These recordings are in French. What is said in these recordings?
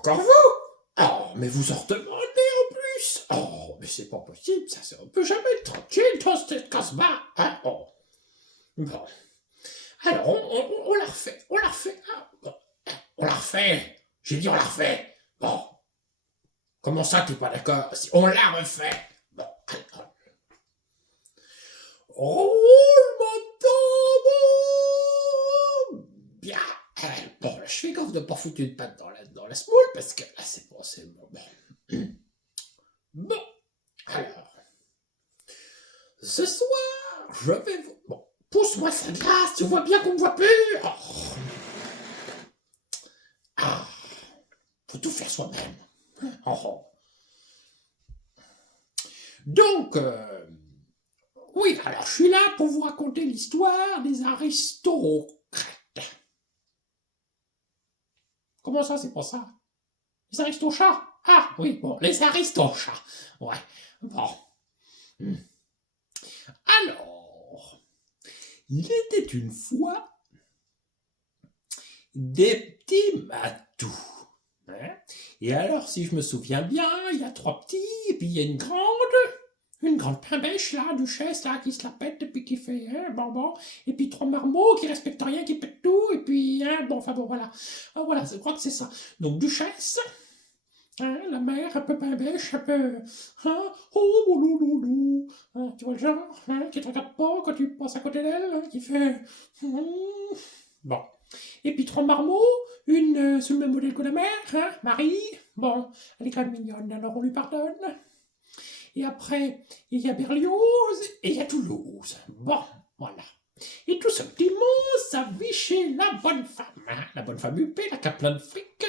Encore vous? Oh, mais vous en redemandez en plus. Oh, mais c'est pas possible, ça, on peut jamais être tranquille dans cette casse-bas, hein. Oh. Bon. Alors, on la refait, hein. Bon. On la refait. J'ai dit on la refait. Bon. Comment ça, t'es pas d'accord? Si on la refait. Bon, alors. Roulement de tambour. Bien. Bon, là, je fais gaffe de pas foutre une patte dans la smoule, parce que là, c'est bon, c'est bon. Bon, alors. Ce soir, je vais vous... Bon, pousse-moi sa glace, tu vois bien qu'on me voit plus. Oh. Ah, faut tout faire soi-même. Oh. Donc, oui, alors je suis là pour vous raconter l'histoire des aristocrates. Comment ça, c'est pas ça? Les aristochats? Ah, oui, bon, les aristochats. Ouais, bon. Alors, il était une fois des petits matous. Hein? Et alors, si je me souviens bien, il y a 3 petits, et puis il y a une grande pimbèche, là, duchesse, là, qui se la pète, et puis qui fait, hein, bon, et puis 3 marmots qui respectent rien, qui pètent tout, et puis, hein, bon, enfin bon, voilà. Ah, voilà, je crois que c'est ça. Donc, duchesse, hein, la mère, un peu pimbèche, un peu, hein, oh, loulou, hein, tu vois le genre, hein, qui te regarde pas quand tu passes à côté d'elle, hein, qui fait, bon. Et puis 3 marmots, une sur le même modèle que la mère, hein, Marie, bon, elle est quand même mignonne, alors on lui pardonne. Et après, il y a Berlioz et il y a Toulouse. Bon, voilà. Et tout ce petit monde, ça vit chez la bonne femme. Hein, la bonne femme huppée, la qui a plein de fric.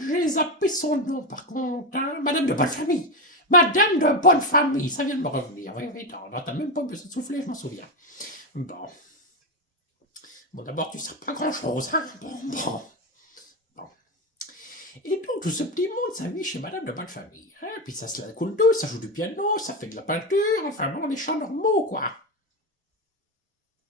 J'ai zappé son nom, par contre. Hein, Madame de bonne famille. Madame de bonne famille, ça vient de me revenir. Oui, non, t'as même pas besoin de souffler, je m'en souviens. Bon. Bon, d'abord, tu sais pas grand-chose, hein. Bon. Et donc, tout ce petit monde, ça vit chez Madame de bonne famille. Hein? Puis ça se la coule douce, ça joue du piano, ça fait de la peinture, enfin bon, les chats normaux, quoi.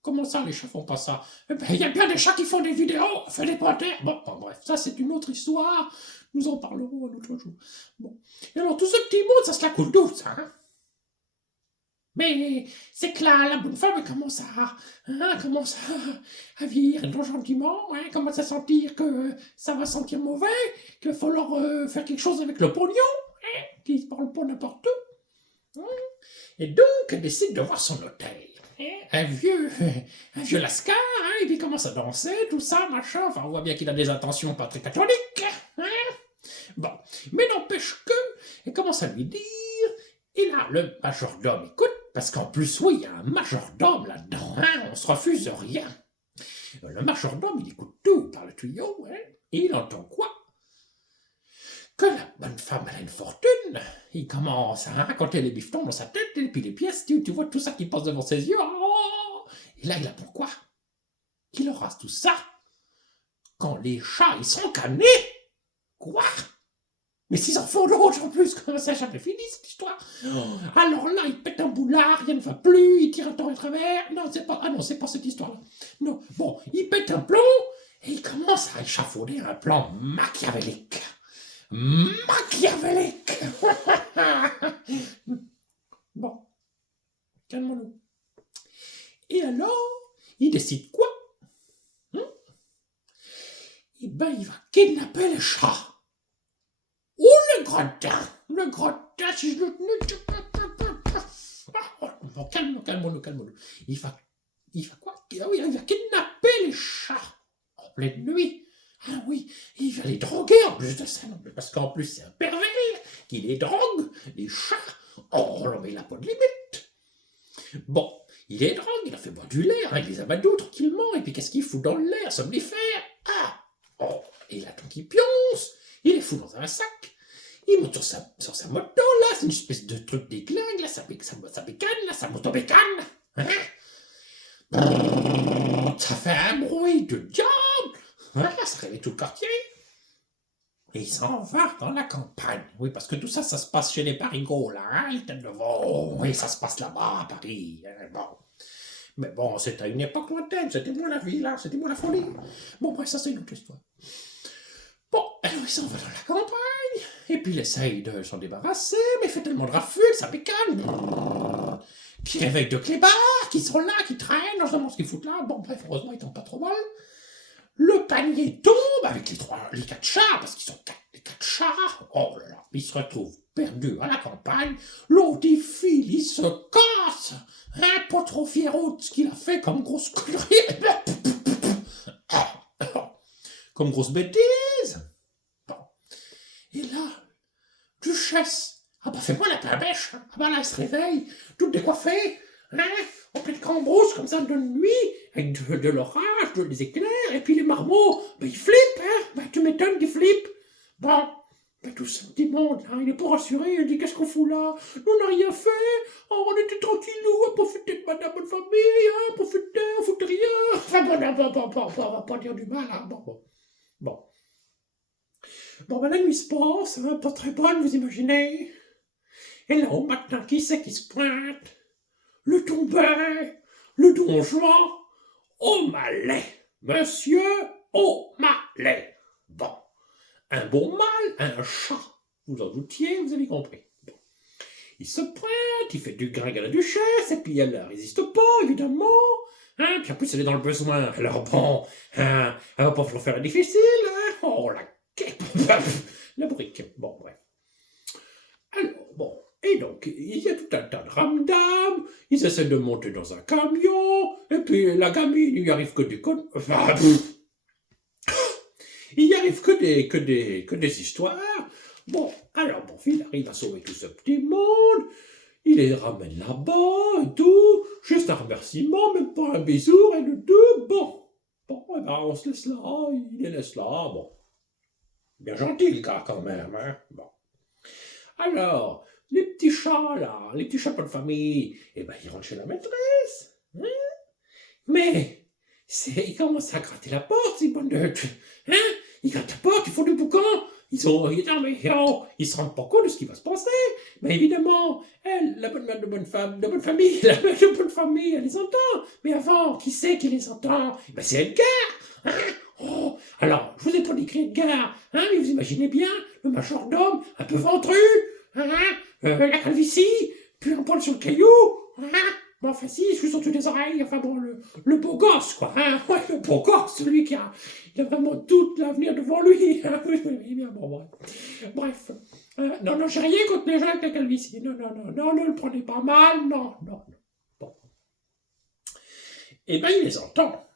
Comment ça, les chats font pas ça? Eh ben, il y a bien des chats qui font des vidéos, fait des panthères. Bon, bref, ça c'est une autre histoire. Nous en parlerons un autre jour. Bon. Et alors, tout ce petit monde, ça se la coule douce, hein? Mais c'est que la bonne femme elle commence à vieillir gentiment, hein, commence à sentir que ça va sentir mauvais, qu'il va falloir faire quelque chose avec le pognon, hein, qui se parle pas n'importe où. Hein. Et donc, elle décide de voir son notaire. Hein, un vieux lascar, hein, et puis il commence à danser, tout ça, machin. Enfin, on voit bien qu'il a des intentions pas très catholiques. Hein. Bon, mais n'empêche que, elle commence à lui dire, et là, le majordome écoute, parce qu'en plus, oui, il y a un majordome là-dedans, hein, on se refuse rien. Le majordome, il écoute tout par le tuyau, hein, et il entend quoi? Que la bonne femme, elle a une fortune. Il commence à raconter les bifetons dans sa tête, et puis les pièces, tu vois tout ça qui passe devant ses yeux. Oh, et là, il a pourquoi? Qu'il rase tout ça quand les chats, ils sont canés. Quoi? Mais s'ils en font d'autres en plus, comment ça jamais fini cette histoire? Alors là, il pète un boulard, rien ne va plus, il tire un temps à travers. Non, c'est pas cette histoire-là. Non, bon, il pète un plomb et il commence à échafauder un plan machiavélique. Machiavélique. Bon, calmons-nous. Et alors, il décide quoi? Eh ben, il va kidnapper les chats. Ou le gratin, si je le tenais. Bon, calmons-nous. Il va quoi? Ah oui, il va kidnapper les chats en pleine nuit. Ah oui, il va les droguer en plus de ça, non, parce qu'en plus c'est un pervers qui les drogue, les chats. Oh non, mais il n'a pas de limite. Bon, il les drogue, il a fait boire du lait, hein, il les amadou tranquillement, et puis qu'est-ce qu'il fout dans le lait, un somnifère? Ah, oh, et là, donc il pionce, il les fout dans un sac. Il monte sur sa moto, là, c'est une espèce de truc déglingue, là, sa bécane, là, sa moto-bécane. Hein? Ça fait un bruit de diable. Hein? Ça réveille tout le quartier. Et il s'en va dans la campagne. Oui, parce que tout ça, ça se passe chez les Parigots, là, hein, les têtes de veau. Oui, ça se passe là-bas, à Paris. Hein, bon. Mais bon, c'était à une époque lointaine, c'était moins la vie, là, c'était moins la folie. Bon, bref, ça, c'est une autre histoire. Bon, alors il s'en va dans la campagne, et puis il essaye de s'en débarrasser, mais il fait tellement de raffus que ça bécane. Puis il réveille deux clébards qui sont là, qui traînent, je demande ce qu'ils foutent là. Bon, bref, heureusement, ils tombent pas trop mal. Le panier tombe avec les quatre chats, parce qu'ils sont les quatre chats. Oh là là, ils se retrouvent perdus à la campagne. L'autre, il file, il se casse. Pas trop fier de ce qu'il a fait comme grosse connerie. Comme grosse bêtise. Bon. Et là, Duchesse, ah bah fais-moi la pain-bêche. Ah bah là, elle se réveille, toute décoiffée, en pleine cambrousse, comme ça, de nuit, avec de l'orage, des éclairs, et puis les marmots, bah ils flippent, bah tu m'étonnes qu'ils flippent. Bon, bah tout ce petit monde, là, il est pas rassuré, il dit qu'est-ce qu'on fout là? Nous on n'a rien fait, oh, on était tranquillou, à profiter de madame bonne famille, profiter, on foutait rien. Enfin bon, on va pas dire du mal, Bon. Bon, ben la nuit se passe, pas très bonne, vous imaginez. Et là, au matin, qui c'est qui se pointe? Le tombeur, le donjon, O'Malley. Monsieur O'Malley. Bon, un bon mâle, un chat. Vous en doutiez, vous avez compris. Bon. Il se pointe, il fait du gringue à la duchesse, et puis elle résiste pas, évidemment. Puis en plus, elle est dans le besoin. Alors bon, elle va pas vous faire la difficile. Oh, la brique. Bon, bref. Alors, bon. Et donc, il y a tout un tas de ramdam, ils essaient de monter dans un camion, et puis la gamine, il n'y arrive que des Enfin, il n'y arrive que des histoires. Bon, alors, bon, il arrive à sauver tout ce petit monde, il les ramène là-bas et tout, juste un remerciement, même pas un bisou, et le deux, bon, et ben, on se laisse là, il les laisse là, bon. Bien gentil, le gars, quand même, bon. Alors, les petits chats, là, les petits chats pas de famille, eh ben, ils rentrent chez la maîtresse, Mais, ils commencent à gratter la porte, ces bonnes de... Ils grattent la porte, ils font du boucan, ils se rendent pas compte de ce qui va se passer. Mais évidemment, elle, la bonne mère de bonne femme, de bonne famille, la mère de bonne famille, elle les entend. Mais avant, qui c'est qui les entend? Ben, c'est Edgar, Oh, alors, je vous ai pas décrit Edgar, mais vous imaginez bien, le majordome, un peu ventru, la calvitie, puis un poil sur le caillou, Bon, enfin si, je suis sur toutes les oreilles, enfin bon, le beau gosse, quoi, ouais, le beau gosse, celui qui a vraiment tout l'avenir devant lui, oui, bien, bon, bref. Non, j'ai rien contre les gens avec la calvitie, non, ne le prenez pas mal, non, bon. Eh ben, il les entend,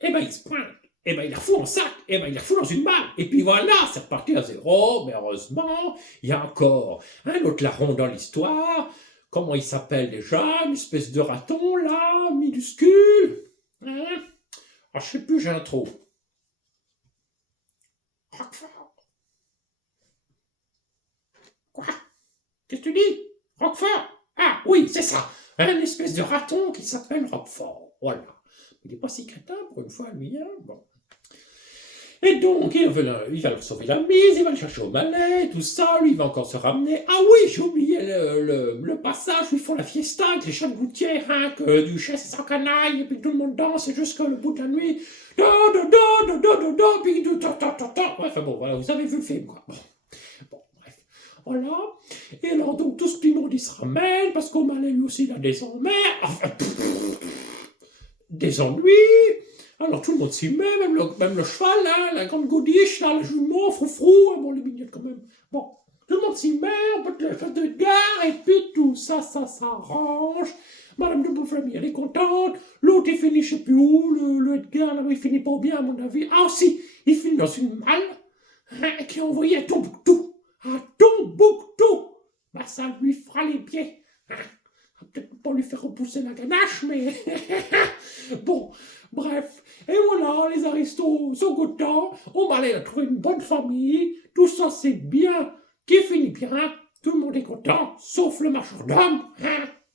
eh ben, il se pointe, eh ben, il la fout en sac, eh ben, il la fout dans une malle, et puis voilà, c'est reparti à zéro, mais heureusement, il y a encore un autre larron dans l'histoire. Comment il s'appelle déjà? Une espèce de raton, là, minuscule. Je sais plus, j'ai un trou. Roquefort. Quoi? Qu'est-ce que tu dis? Roquefort? Ah, oui, c'est ça. Un espèce de raton qui s'appelle Roquefort. Voilà. Il n'est pas si crétin pour une fois, lui, bon. Et donc, il va leur sauver la mise, il va le chercher au Malais, tout ça, lui, il va encore se ramener. Ah oui, j'ai oublié le passage où ils font la fiesta avec les chats de gouttière, que Duchesse et sa canaille, et puis tout le monde danse jusqu'au bout de la nuit. Enfin bon, voilà, vous avez vu le film, quoi. Bon, bref. Voilà. Et alors, donc, tout ce petit monde, il se ramène, parce qu'au Malais, lui aussi, il a des emmerdes. Enfin, des ennuis. Alors tout le monde s'y met, même le cheval, là, la grande godiche, là, la jument, froufrou, bon, les mignonnes quand même. Bon, tout le monde s'y met, on peut la fête de gare, et puis tout ça s'arrange. Madame de Beaufamille, elle est contente. L'autre, il finit, je sais plus où, le Edgar, là, il finit pas bien, à mon avis. Ah, si, il finit dans une malle, qui est envoyée à Tombouctou. À Tombouctou. Bah, ça lui fera les pieds. Peut-être pas lui faire repousser la ganache, mais... Bon, bref. Et voilà, les aristos sont contents. O'Malley a trouvé une bonne famille. Tout ça, c'est bien. Qui finit bien. Tout le monde est content, sauf le majordome.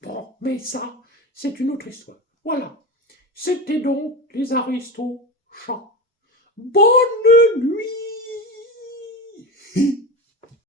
Bon, mais ça, c'est une autre histoire. Voilà. C'était donc les aristos chats. Bonne nuit.